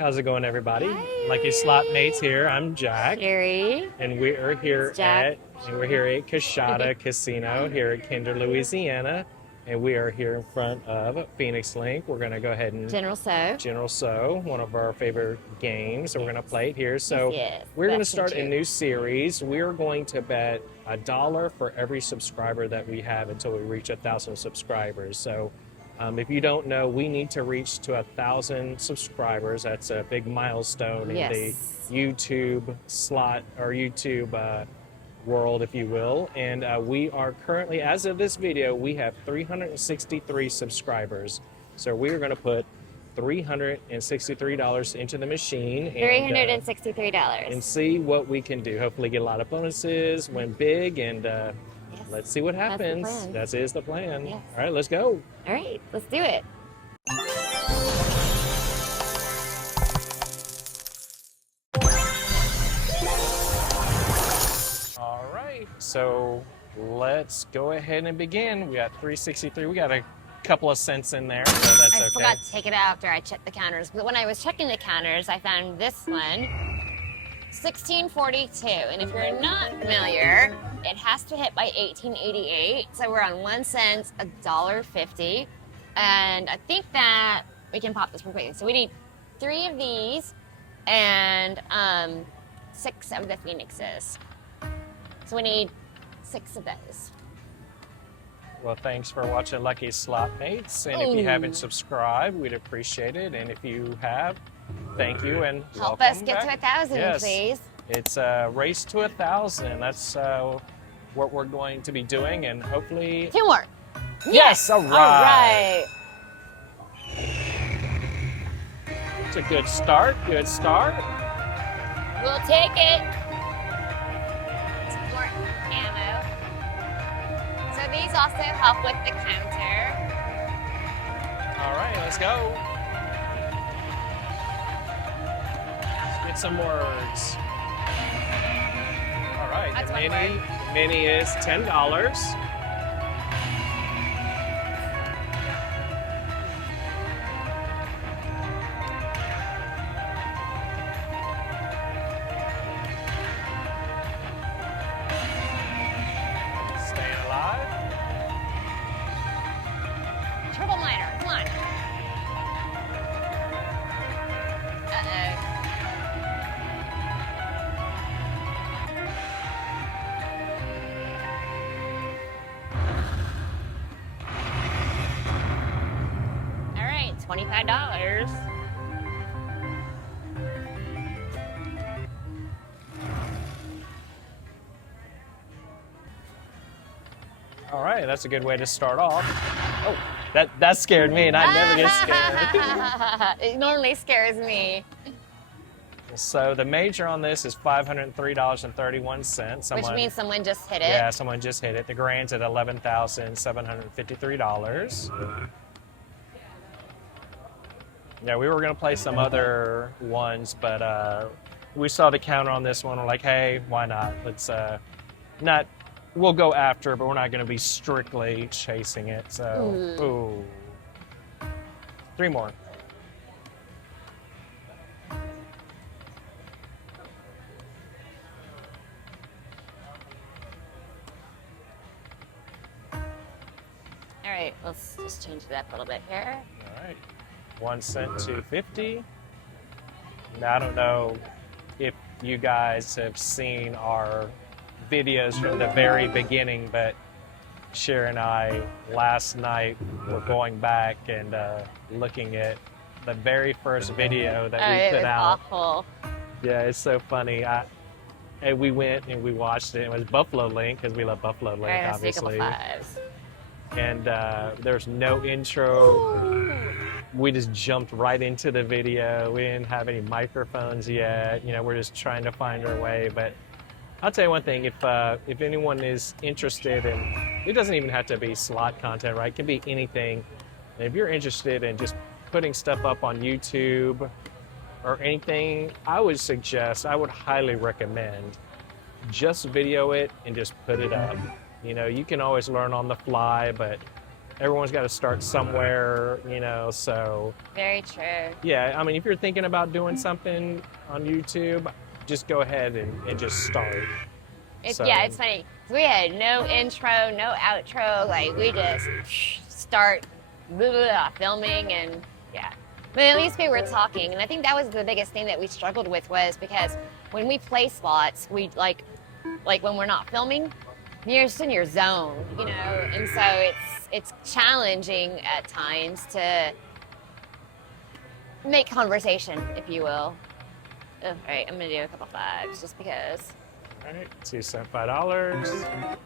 How's it going, everybody? Hi. Lucky Slot Mates here. I'm Jack, Sherry. and we are here It's Jack. at Cashada Casino here at Kinder, Louisiana, and we are here in front of Phoenix Link. We're going to go ahead and General So. General So, one of our favorite games. So we're going to play it here. So Yes. we're going to Best start a two. new series. We are going to bet $1 for every subscriber that we have until we reach 1,000 subscribers. So if you don't know, we need to reach to 1,000 subscribers. That's a big milestone in the Yes. YouTube slot or YouTube world, if you will. And we are currently, as of this video, we have 363 subscribers. So we are going to put $363 into the machine $363. and see what we can do. Hopefully, get a lot of bonuses, win big, and Yes. let's see what That's the happens. plan. That is the plan. Yes. All right, let's go. All right, let's do it. All right, so let's go ahead and begin. We got 363. We got a couple of cents in there, so that's I okay. forgot to take it out after I checked the counters. But when I was checking the counters, I found this one, 1642. And if you're not familiar, it has to hit by 1888. So we're on 1 cent, $1.50. And I think that we can pop this real quick. So we need 3 of these and 6 of the phoenixes. So we need 6 of those. Well, thanks for watching Lucky Slot Mates. And if you Ooh. haven't subscribed, we'd appreciate it. And if you have, thank you and Help welcome us get back. to 1,000, Yes. please. It's a race to 1,000. That's what we're going to be doing, and hopefully. 2 more. Yes, all right. All right. It's a good start. Good start. We'll take it. Some more ammo. So these also help with the counter. All right, let's go. Let's get some words. All right, That's the one mini is $10. Staying alive. Triple minor. Come on. Uh-oh. All right, $25. All right, that's a good way to start off. Oh, that scared me, and I never get scared. It normally scares me. So the major on this is $503.31. Which means someone just hit it. Yeah, someone just hit it. The grand's at $11,753. Yeah, we were gonna play some other ones, but we saw the counter on this one. We're like, hey, why not? Let's not. We'll go after, but we're not gonna be strictly chasing it. So, ooh, 3 more. All right, let's just change it up a little bit here. All right, 1 cent to 50. Now, I don't know if you guys have seen our videos from the very beginning, but Cher and I last night were going back and looking at the very first video that we It put was out. awful. Yeah, it's so funny. And we went and we watched it. It was Buffalo Link because we love Buffalo Link, All right, let's do a couple obviously. fives. And there's no intro. We just jumped right into the video. We didn't have any microphones yet. You know, we're just trying to find our way. But I'll tell you one thing: if anyone is interested in, it doesn't even have to be slot content, right? It can be anything. And if you're interested in just putting stuff up on YouTube or anything, I would highly recommend just video it and just put it up. You know, you can always learn on the fly, but everyone's got to start somewhere, so Very true. yeah, I mean, if you're thinking about doing something on YouTube, just go ahead and just start. Yeah, it's funny. We had no intro, no outro. Like we just start filming and yeah. But at least we were talking, and I think that was the biggest thing that we struggled with was because when we play slots, we like when we're not filming, you're just in your zone, and so it's challenging at times to make conversation, if you will. All right, I'm gonna do a couple fives just because. All right, $5.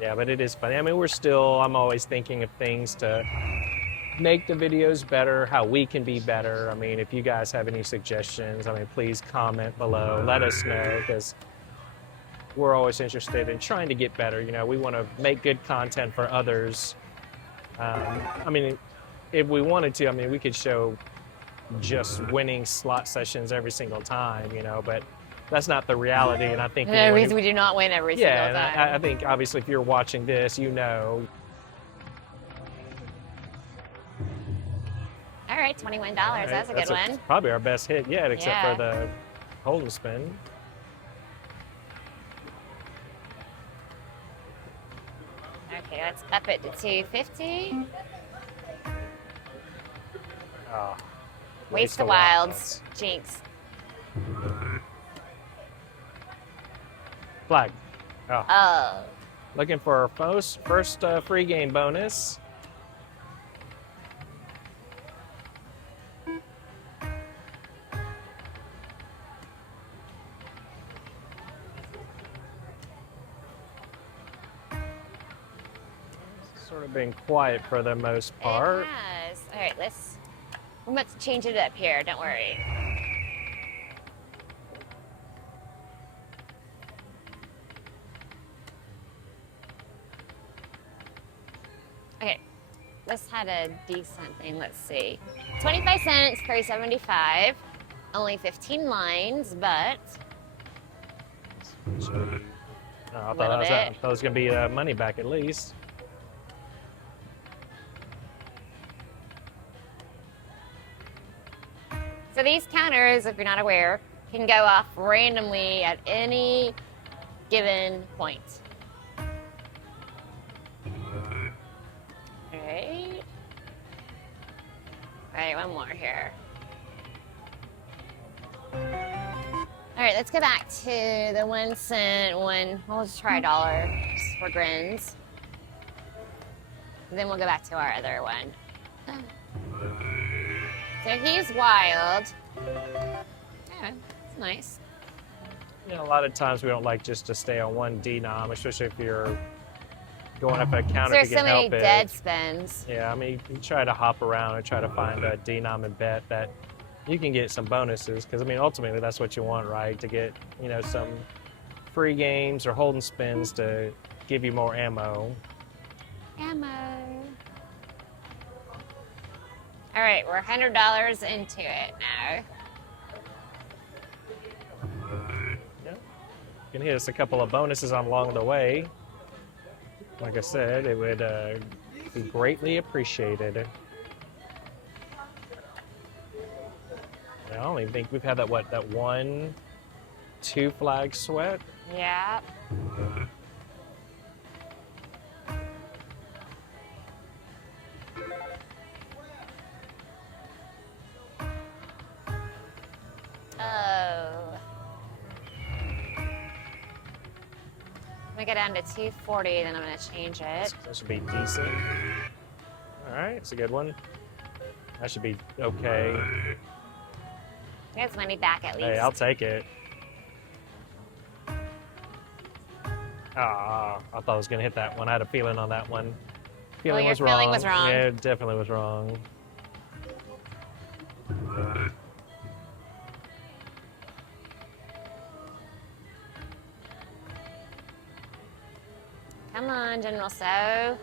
Yeah, but it is funny. I mean, I'm always thinking of things to make the videos better, how we can be better. I mean, if you guys have any suggestions, please comment below. Let us know, because we're always interested in trying to get better. We want to make good content for others. If we wanted to, we could show just winning slot sessions every single time, but that's not the reality. And I think We do not win every single time. Yeah, I think obviously if you're watching this, All right, $21. That's a good one. Probably our best hit yet, except for the hold and spin. Okay, let's up it to 250. Oh, Waste the wilds. Jinx. Flag. Oh. Looking for our first free game bonus. Sort of been quiet for the most part. It has. All right, we're about to change it up here. Don't worry. Okay, let's have a decent thing. Let's see. 25 cents, 3.75. Only 15 lines, but I thought it was going to be money back at least. So these counters, if you're not aware, can go off randomly at any given point. Alright. Alright, one more here. Alright, let's go back to the 1 cent one. We'll just try $1 just for grins. And then we'll go back to our other one. So he's wild. Yeah, it's nice. A lot of times we don't like just to stay on one denom, especially if you're going up a counter There's to get so many help it. dead spins. Yeah, you try to hop around and try to find a denom and bet that you can get some bonuses, because ultimately that's what you want, right? To get some free games or holding spins to give you more ammo. All right, we're $100 into it now. Yeah. You can hit us a couple of bonuses along the way. Like I said, it would be greatly appreciated. I don't even think we've had that 2 flag sweat. Yeah. Oh. I'm gonna go down to 240, then I'm gonna change it. That should be decent. All right, it's a good one. That should be okay. There's money back at least. Hey, I'll take it. I thought I was gonna hit that one. I had a feeling on that one. Feeling was wrong. Yeah, it definitely was wrong. Come on, General So.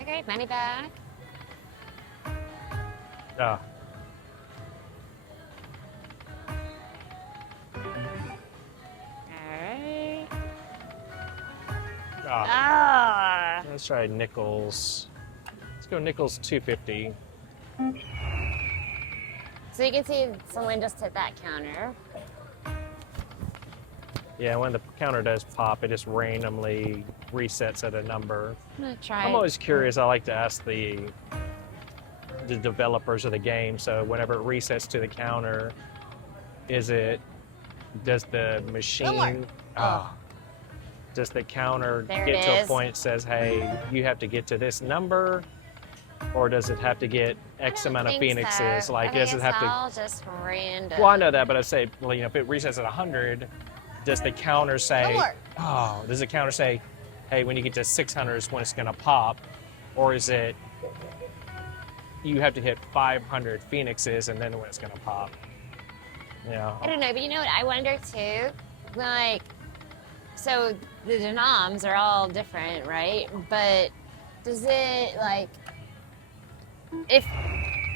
Okay, money back. Let's try nickels. Let's go nickels 250. So you can see someone just hit that counter. Yeah, when the counter does pop, it just randomly resets at a number. I'm gonna try. I'm always curious. I like to ask the developers of the game. So whenever it resets to the counter, does the machine, does the counter There get it to a is. point that says, hey, you have to get to this number? Or does it have to get X amount of phoenixes? So. Like, I think does it have to? all just random. Well, I know that, but I say, well, if it resets at 100, does the counter say, does the counter say, hey, when you get to 600 is when it's going to pop? Or is it, you have to hit 500 phoenixes and then when it's going to pop? Yeah. I don't know, but you know what I wonder too? Like, so the denoms are all different, right? But does it, like,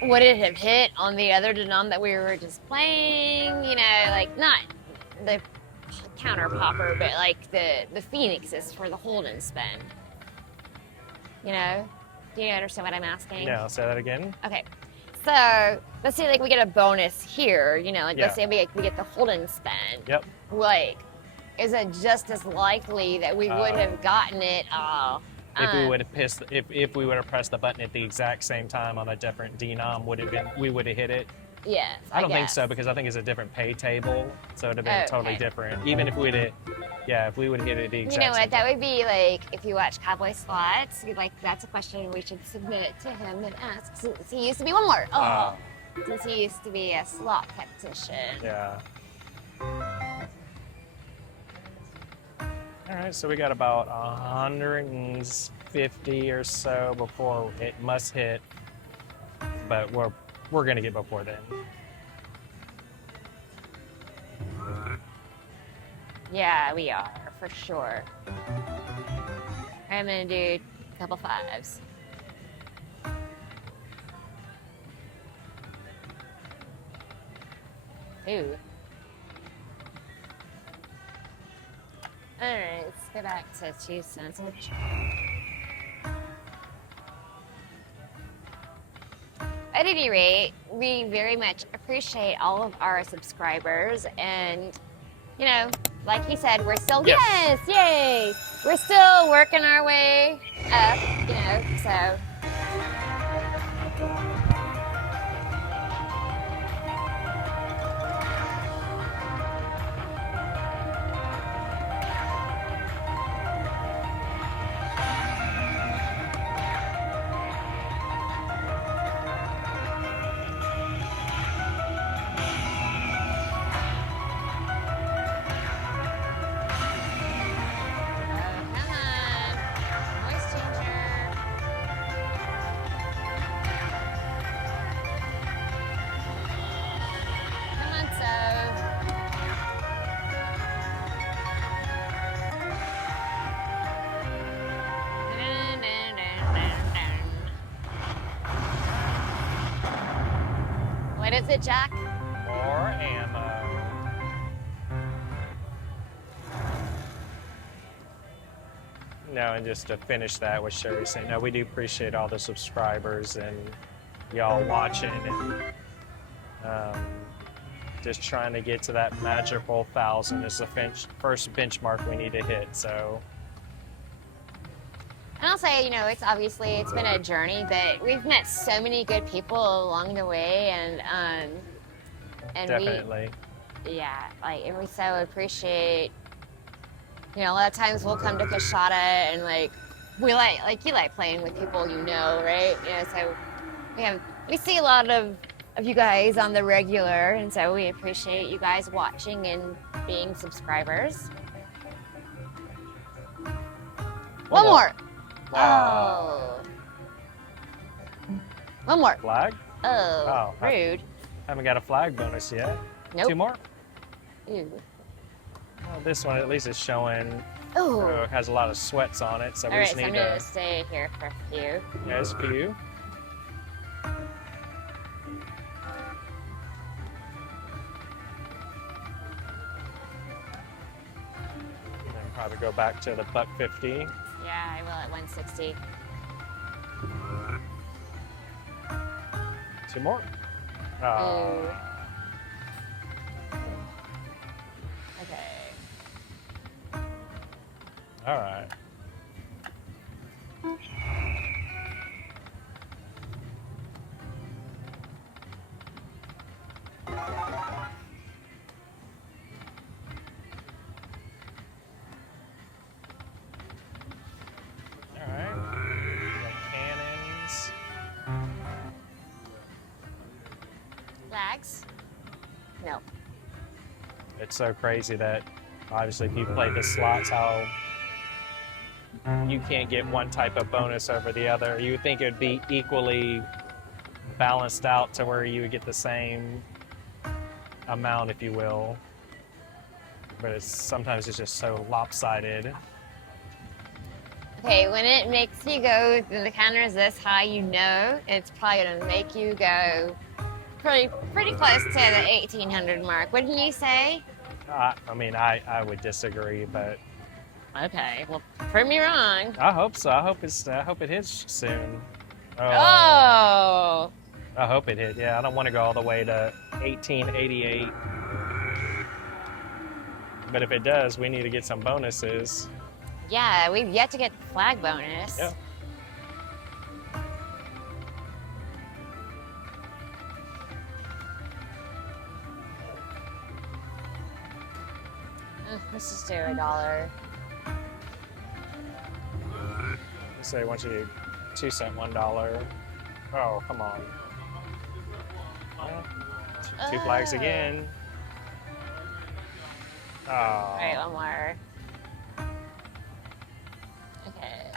would it have hit on the other denom that we were just playing? You know, like, not the counter popper, but like the phoenixes for the hold and spin. You know? Do you understand what I'm asking? No, say that again. Okay. So let's say like we get a bonus here, you know, like let's say we get the hold and spin. Yep. Like, is it just as likely that we would have gotten it if we would have pressed the button at the exact same time on a different denom, we would have hit it? Yes. I don't think so, because I think it's a different pay table, so it would have been totally different. Even if we would have hit it the exact You know what? same That time. would be like if you watch Cowboy Slots. Like that's a question we should submit to him and ask. Since he used to be one more. Since he used to be a slot tactician. Yeah. All right, so we got about 150 or so before it must hit, but we're gonna get before then. Yeah, we are for sure. I'm gonna do a couple fives. Ooh. All right, let's go back to 2 cents. At any rate, we very much appreciate all of our subscribers, and you know, like he said, we're still yes, yay! We're still working our way up, you know, so. What is it, Jack? More ammo. No, and just to finish that, what Sherry's saying, no, we do appreciate all the subscribers and y'all watching and just trying to get to that magical 1,000 is the first benchmark we need to hit. So. And I'll say, you know, it's been a journey, but we've met so many good people along the way, and Definitely. And we so appreciate. You know, a lot of times we'll come to Kashada and you like playing with people you know, right? You know, so we see a lot of you guys on the regular, and so we appreciate you guys watching and being subscribers. One more. Wow. Oh. One more. Flag? Oh, rude. Haven't got a flag bonus yet. Nope. 2 more? Ew. Well, this one at least is showing, Oh. it has a lot of sweats on it, so All we right, just so I'm need gonna to, stay here for a few. there's a few. And then probably go back to the $1.50. Yeah, I will at 160. Two more. Ooh. Okay. All right. All right. Got cannons. Flags? No. It's so crazy that obviously if you play the slots, how you can't get one type of bonus over the other. You would think it would be equally balanced out to where you would get the same amount, if you will. But sometimes it's just so lopsided. Okay, when it makes you go, the counter is this high, you know it's probably gonna make you go pretty close to the 1800 mark. Wouldn't you say? I mean, I would disagree, but Okay, well, prove me wrong. I hope so. I hope it hits soon. Oh! I hope it hit. Yeah, I don't want to go all the way to 1888. But if it does, we need to get some bonuses. Yeah, we've yet to get the flag bonus. Yep. Let's just do $1. Let's say once you do 2 cent, $1. Oh, come on. Well, two flags again. Oh. All right, one more. Okay.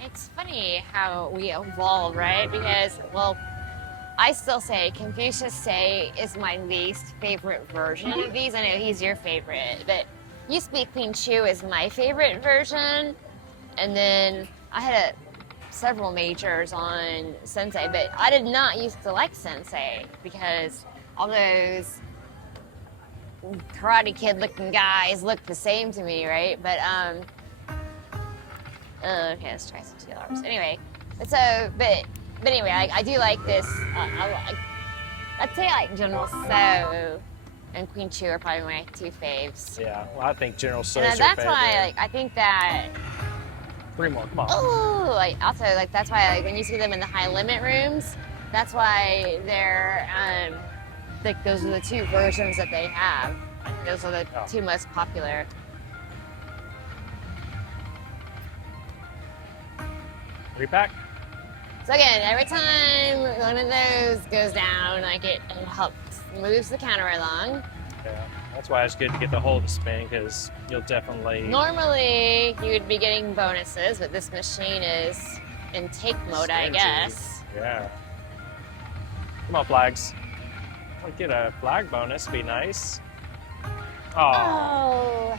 It's funny how we evolve, right? Because, well, I still say Confucius Say is my least favorite version of these. I know he's your favorite, but You Speak Queen Chu is my favorite version. And then I had several majors on Sensei, but I did not used to like Sensei because all those Karate Kid looking guys look the same to me, right? But okay, let's try some $2. Anyway, but anyway, I do like this. I'd say like General So and Queen Chu are probably my two faves. Yeah, well, I think General So is And your that's favorite. why I think that. Three more, come on. Oh, also that's why when you see them in the high limit rooms, that's why they're those are the two versions that they have. Those are the two most popular. Repack. So again, every time one of those goes down, like it helps moves the counter along. Yeah, that's why it's good to get the hold to spin because you'll definitely. Normally, you would be getting bonuses, but this machine is in take mode, I guess. Yeah. Come on, flags. I'll get a flag bonus. Be nice. Oh.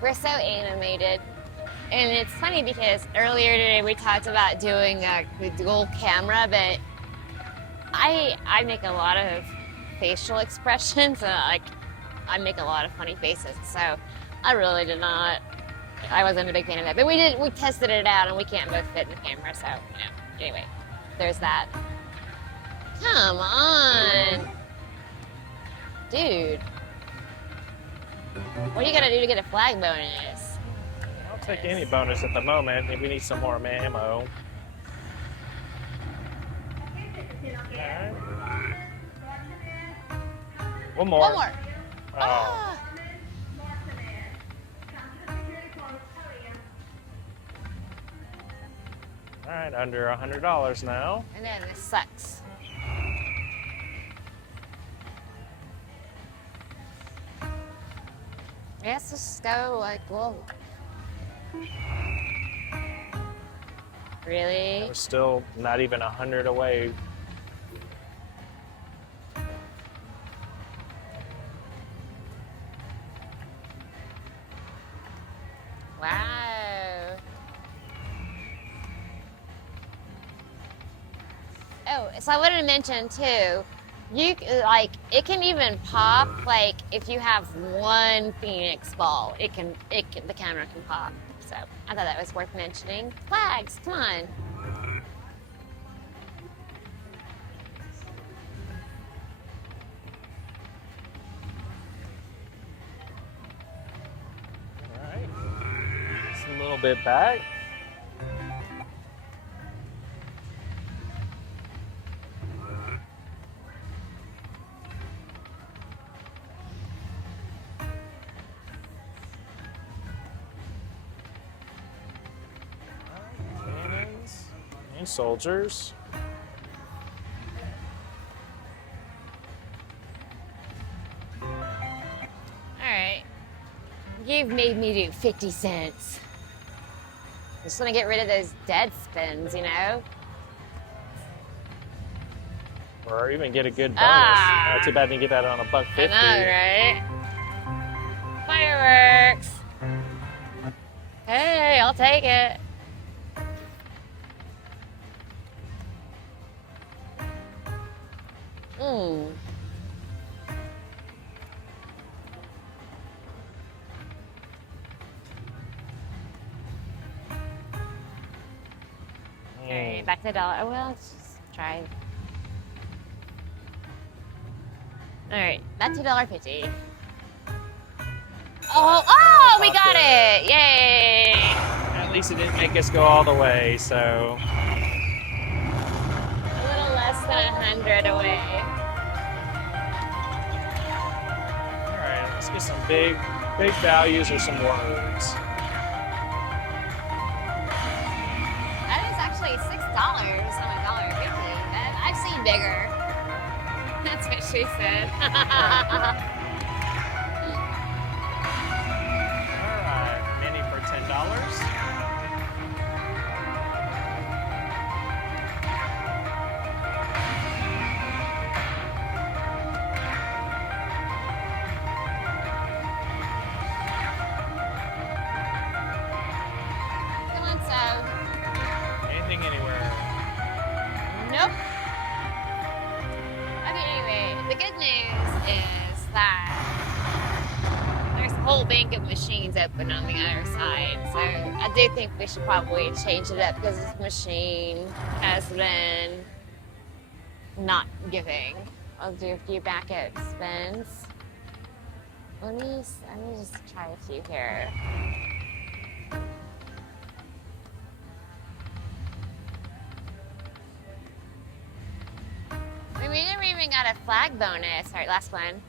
We're so animated. And it's funny because earlier today we talked about doing the dual camera, but I make a lot of facial expressions and I make a lot of funny faces. So I really did not. I wasn't a big fan of that. But we tested it out and we can't both fit in the camera, so anyway, there's that. Come on. Dude. What are you gonna do to get a flag bonus? I'll take any bonus at the moment if we need some more ammo. Alright. One more. One more. Oh. Ah. Alright, under $100 now. And then this sucks. I guess just go like, whoa. Really? We're still not even 100 away. Wow. so I wanted to mention too, like it can even pop like if you have one Phoenix ball, the camera can pop. So I thought that was worth mentioning. Flags, come on. All right. Just a little bit back. Cannons and soldiers. Alright. You've made me do 50 cents. I just want to get rid of those dead spins, you know? Or even get a good bonus. Ah. Too bad you didn't get that on a $1.50. I know, right? Fireworks! Hey, I'll take it. Mmm. Alright, back to $1. Oh, well, let's just try. Alright, back to $1.50. Oh, we got it! Yay! At least it didn't make us go all the way, so. A little less than 100 away. All right, let's get some big values or some words. That is actually $6 on $1.50. I've seen bigger. That's what she said. All right, mini for $10. Come on, so. Anything, anywhere. Nope. Okay, anyway, the good news is that there's a whole bank of machines open on the other side. So I do think we should probably change it up because this machine has been not giving. I'll do a few backup spins. Let me just try a few here. We never even got a flag bonus. All right, last one.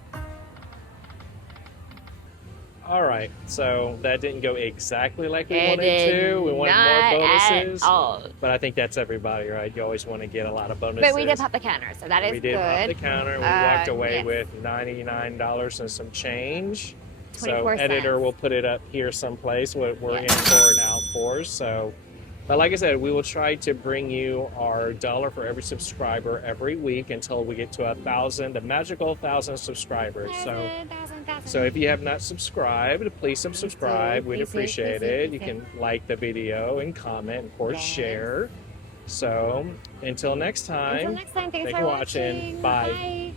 All right, so that didn't go exactly like we It wanted did to. We wanted not more bonuses. at all. But I think that's everybody, right? You always want to get a lot of bonuses. But we did pop the counter, so that is We did good. pop the counter. We walked away yes. with $99 and some change. So 24 editor cents. will put it up here someplace. What we're Yes. in for and out for. So, but like I said, we will try to bring you our $1 for every subscriber every week until we get to 1,000, the magical 1,000 subscribers. So if you have not subscribed, please subscribe. We'd Please do, appreciate please do, it. please You do. can like the video and comment, of course, Yes. share. So until next time, Until next time, thanks thank for you for watching. Bye. Bye.